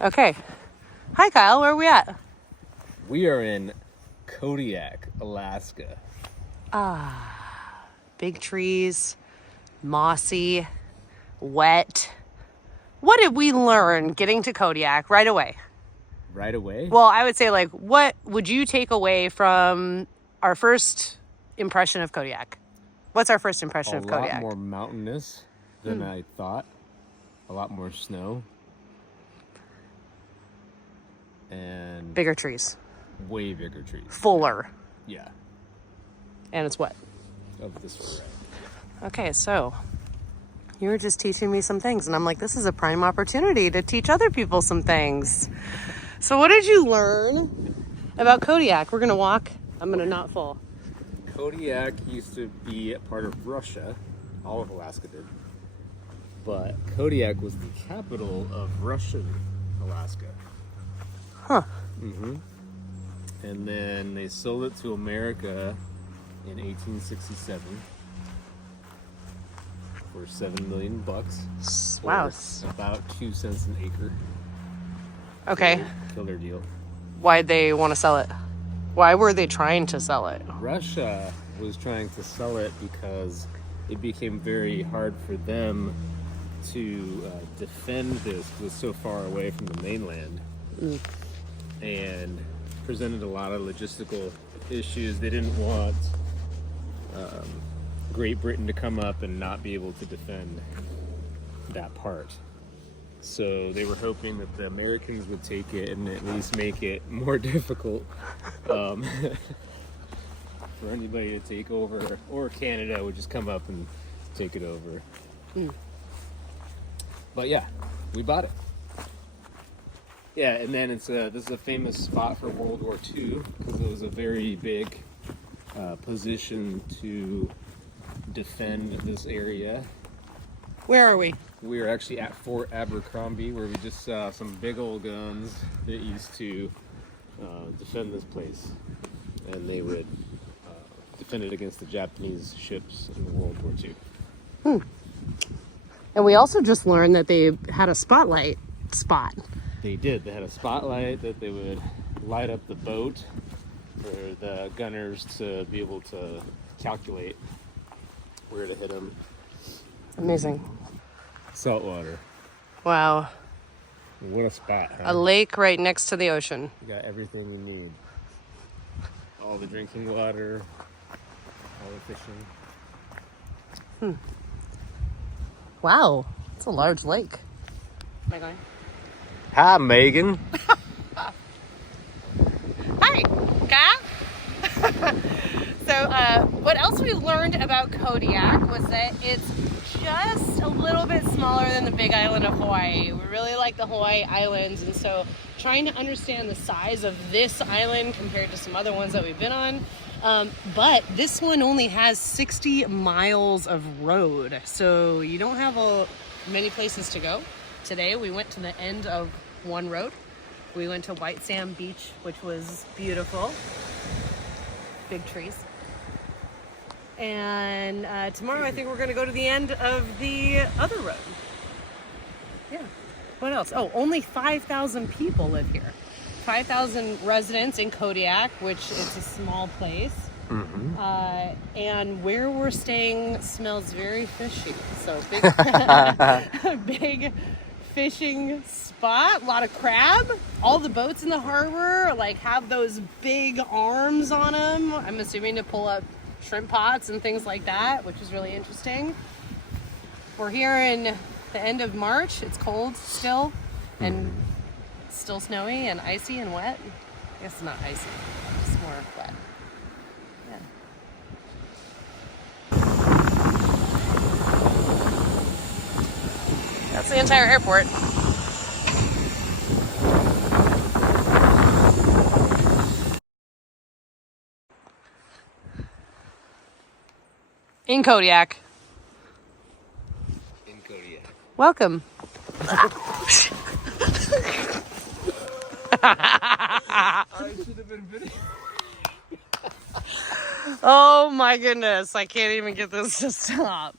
Okay. Hi, Kyle. Where are we at? We are in Kodiak, Alaska. Big trees, mossy, wet. What did we learn getting to Kodiak right away? Right away? Well, I would say, like, what would you take away from our first impression of Kodiak? What's our first impression of Kodiak? A lot more mountainous than I thought. A lot more snow. And Bigger trees. way bigger trees. Fuller. Yeah, And it's wet. of this variety. Okay, so you were just teaching me some things, and I'm like, this is a prime opportunity to teach other people some things. So what did you learn about Kodiak? We're going to walk. I'm going to not fall. Kodiak used to be a part of Russia. All of Alaska did. But Kodiak was the capital of Russian Alaska. Huh. And then they sold it to America in 1867 for $7 million. Wow. Or about 2 cents an acre. Okay. Killer deal. Why'd they want to sell it? Why were they trying to sell it? Russia was trying to sell it because it became very hard for them to defend this because it's so far away from the mainland. And presented a lot of logistical issues. They didn't want Great Britain to come up and not be able to defend that part. So they were hoping that the Americans would take it and at least make it more difficult for anybody to take over, or Canada would just come up and take it over. But yeah, we bought it. Yeah, and then this is a famous spot for World War II because it was a very big position to defend this area. Where are we? We are actually at Fort Abercrombie, where we just saw some big old guns that used to defend this place, and they would defend it against the Japanese ships in World War II. And we also just learned that they had a spotlight spot. They did. They had a spotlight that they would light up the boat for the gunners to be able to calculate where to hit them. Amazing. Saltwater. Wow. What a spot, huh? A lake right next to the ocean. You got everything you need. All the drinking water, all the fishing. Wow. It's a large lake. Am I going? Hi, Megan. Hi, Kyle. So what else we learned about Kodiak was that it's just a little bit smaller than the big island of Hawaii. We really like the Hawaii Islands, and so trying to understand the size of this island compared to some other ones that we've been on. But this one only has 60 miles of road, so you don't have many places to go. Today we went to the end of one road. We went to White Sand Beach, which was beautiful. Big trees. And tomorrow I think we're going to go to the end of the other road. Yeah. What else? Oh, only 5,000 people live here. 5,000 residents in Kodiak, which is a small place. And where we're staying smells very fishy. So big fishing spot, a lot of crab. All the boats in the harbor like have those big arms on them. I'm assuming to pull up shrimp pots and things like that, which is really interesting. We're here in the end of March. It's cold still and still snowy and icy and wet. I guess it's not icy, it's more wet. That's the entire airport. In Kodiak. In Kodiak. Welcome. I should have been video. Oh my goodness, I can't even get this to stop.